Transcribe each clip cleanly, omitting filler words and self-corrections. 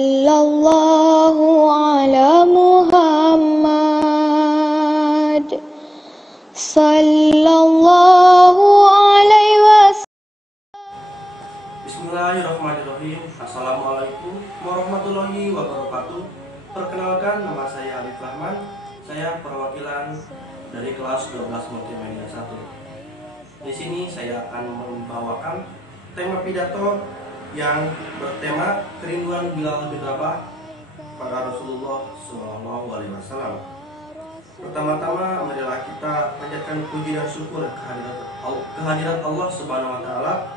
Sallallahu ala Muhammad Sallallahu alaihi wasallam. Bismillahirrahmanirrahim. Assalamualaikum warahmatullahi wabarakatuh. Perkenalkan, nama saya Alif Rahman. Saya perwakilan dari kelas 12 Multimedia 1. Di sini saya akan membawakan tema pidato yang bertema kerinduan Bilal bin Rabah pada Rasulullah SAW. Pertama-tama, marilah kita panjatkan puji dan syukur kehadirat Allah Subhanahu wa Ta'ala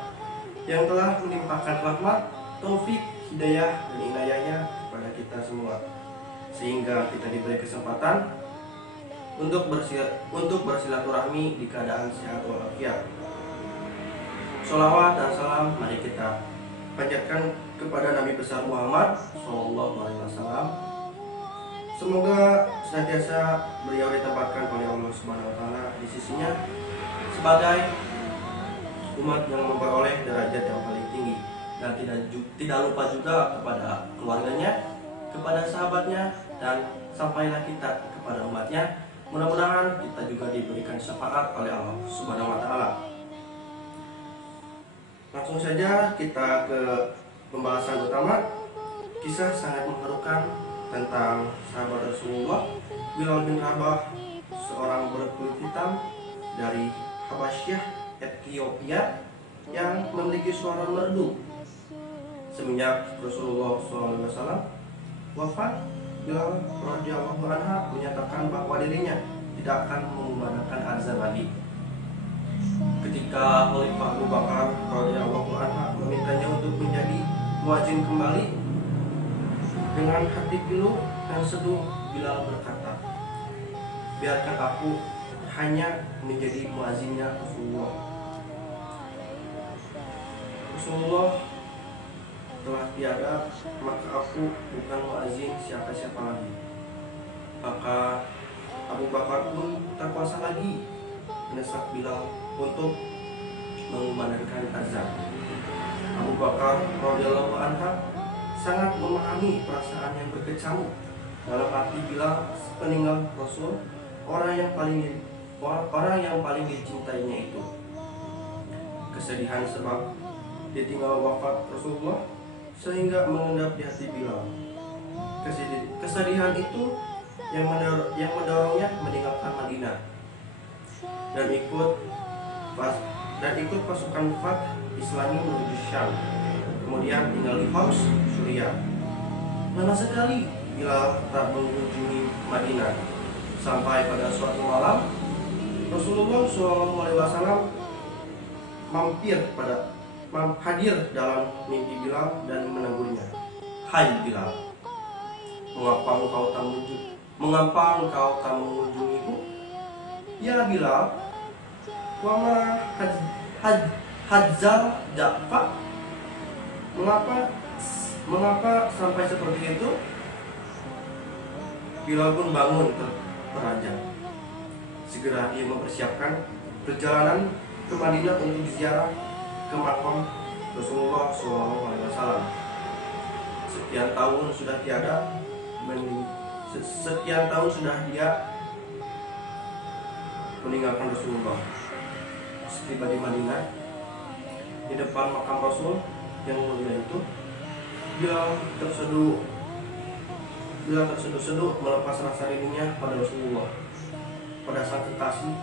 yang telah melimpahkan rahmat, taufik, hidayah, dan inayahnya kepada kita semua, sehingga kita diberi kesempatan untuk bersilaturahmi di keadaan sehat walafiat. Sholawat dan salam mari kita panjatkan kepada Nabi besar Muhammad SAW. Semoga senantiasa beliau ditempatkan oleh Allah Subhanahu wa Ta'ala di sisinya sebagai umat yang memperoleh derajat yang paling tinggi, dan tidak lupa juga kepada keluarganya, kepada sahabatnya, dan sampailah kita kepada umatnya. Mudah-mudahan kita juga diberikan syafaat oleh Allah Subhanahu wa Ta'ala. Langsung saja kita ke pembahasan utama. Kisah sangat mengharukan tentang sahabat Rasulullah, Bilal bin Rabah, seorang berkulit hitam dari Habasyah, Ethiopia, yang memiliki suara merdu. Semenjak Rasulullah SAW wafat, Bilal radhiyallahu anha menyatakan bahwa dirinya tidak akan mengumandangkan azan lagi. Ketika Khalifah Abu Bakar radhiyallahu anha memintanya untuk menjadi muadzin kembali, dengan hati pilu dan seduh, Bilal berkata, "Biarkan aku hanya menjadi muazzinnya Rasulullah. Rasulullah telah tiada, maka aku bukan muazzin siapa-siapa lagi." Maka Abu Bakar pun tak kuasa lagi mendesak Bilal untuk mengumandangkan azan. Abu Bakar radhiyallahu anha sangat memahami perasaan yang berkecamuk dalam hati Bilal peninggal Rasul, orang yang paling dicintainya itu. Kesedihan sebab ditinggal wafat Rasulullah sehingga mengendap di hati Bilal. Kesedihan itu yang mendorongnya meninggalkan Madinah dan ikut pasukan Fath Islami menuju Syam, kemudian tinggal di Homs, Suriah. Lama sekali Bilal tak mengunjungi Madinah, sampai pada suatu malam Rasulullah SAW hadir dalam mimpi Bilal dan menegurnya, "Hai Bilal, mengapa engkau tak mengunjungiku?" "Ya Bilal, wama hadzal Ja'fa." Mengapa sampai seperti itu? Bilal pun bangun terperanjat. Segera ia mempersiapkan perjalanan ke Madinah untuk ziarah ke makam Rasulullah SAW. Sekian tahun sudah dia meninggalkan Rasulullah. Setiba di Madinah, di depan makam Rasul yang mulia itu, Bilal terseduh-seduh melepas rasa rindunya pada Rasulullah, pada sang kekasih.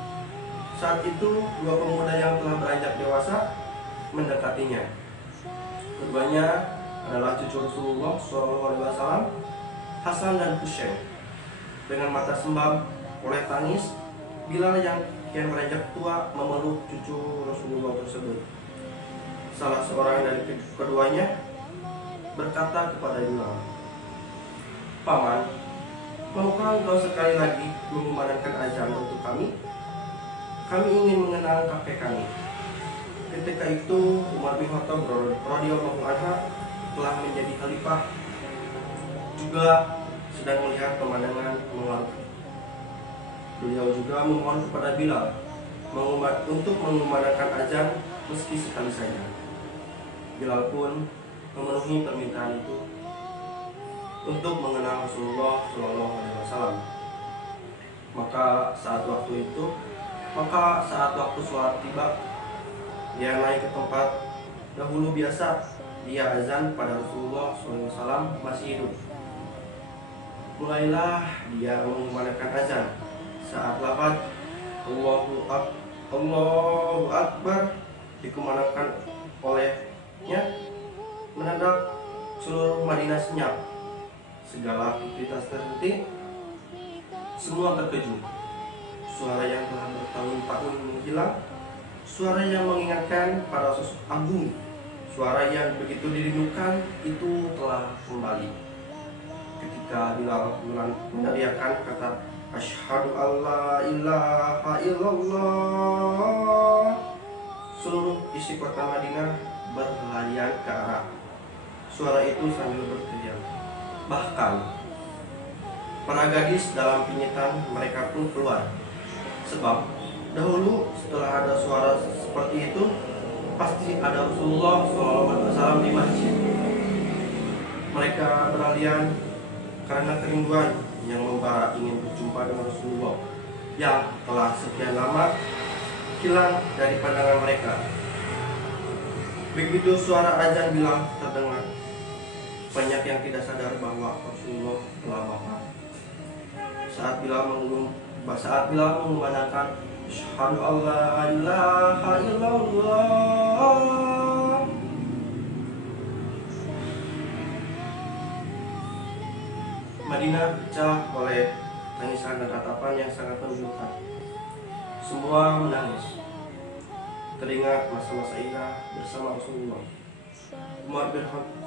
Saat itu dua pemuda yang telah beranjak dewasa mendekatinya. Keduanya adalah cucu Rasulullah SAW, Hasan dan Husain. Dengan mata sembab oleh tangis, Bilal yang kian beranjak tua memeluk cucu Rasulullah tersebut. Salah seorang dari keduanya berkata kepada Bilal, "Paman, maukah engkau sekali lagi mengumandangkan azan untuk kami? Kami ingin mengenal kakek kami." Ketika itu Umar bin Khattab radhiyallahu anhu telah menjadi khalifah, juga sedang melihat pemandangan mengarut. Beliau juga memohon kepada Bilal untuk mengumandangkan azan meski sekali saja. Bilal pun memenuhi permintaan itu. untuk mengenal Rasulullah Shallallahu Alaihi Wasallam. Maka saat waktu sholat tiba, dia naik ke tempat dahulu biasa dia azan pada Rasulullah SAW masih hidup. Mulailah dia mengumandangkan azan. Saat lafaz Allahu Akbar dikumandangkan olehnya, mendadak seluruh Madinah senyap. Segala aktivitas terhenti, semua terkejut. Suara yang telah bertahun-tahun menghilang, suara yang mengingatkan pada sosok agung, suara yang begitu dirindukan itu telah kembali. Ketika Bilal meneriakkan kata Asyhadu alla ilaha illallah, seluruh isi kota Madinah berlarian ke arah suara itu sambil berteriak. Bahkan para gadis dalam pingitan mereka pun keluar. Sebab dahulu setelah ada suara seperti itu, pasti ada Rasulullah SAW di masjid. Mereka berlarian karena kerinduan yang membara ingin berjumpa dengan Rasulullah yang telah sekian lama hilang dari pandangan mereka. Begitu suara azan Bilal terdengar, banyak yang tidak sadar bahwa Rasulullah telah wafat. Saat Bilal mengumandangkan Asyhadu alla ilaha illallah, Madinah pecah oleh tangisan dan ratapan yang sangat memilukan. Semua menangis, teringat masa-masa indah bersama Rasulullah.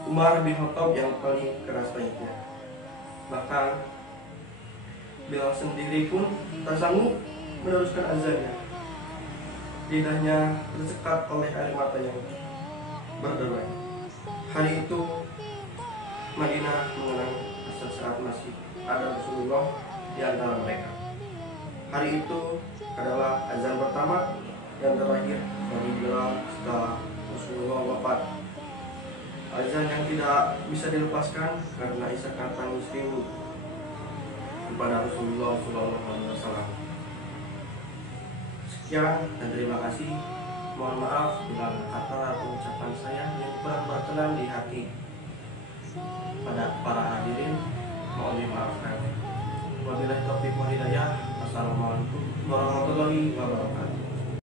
Umar bin Khattab yang paling keras tangisnya. Bahkan Bilal sendiri pun tak sanggup meneruskan azannya. Lidahnya tersekat oleh air mata yang berderai. Hari itu Madinah mengenang saat masih ada Rasulullah di antara mereka. Hari itu adalah azan pertama dan terakhir bagi Bilal setelah Rasulullah wafat. Azan yang tidak bisa dilepaskan karena isakan tangis rindu kepada Rasulullah SAW. Sekian dan terima kasih. Mohon maaf bila kata atau ucapan saya yang kurang berkenan di hati. Pada para hadirin mohon dimaafkan. Wabillahi taufiq wal hidayah. Assalamualaikum warahmatullahi wabarakatuh.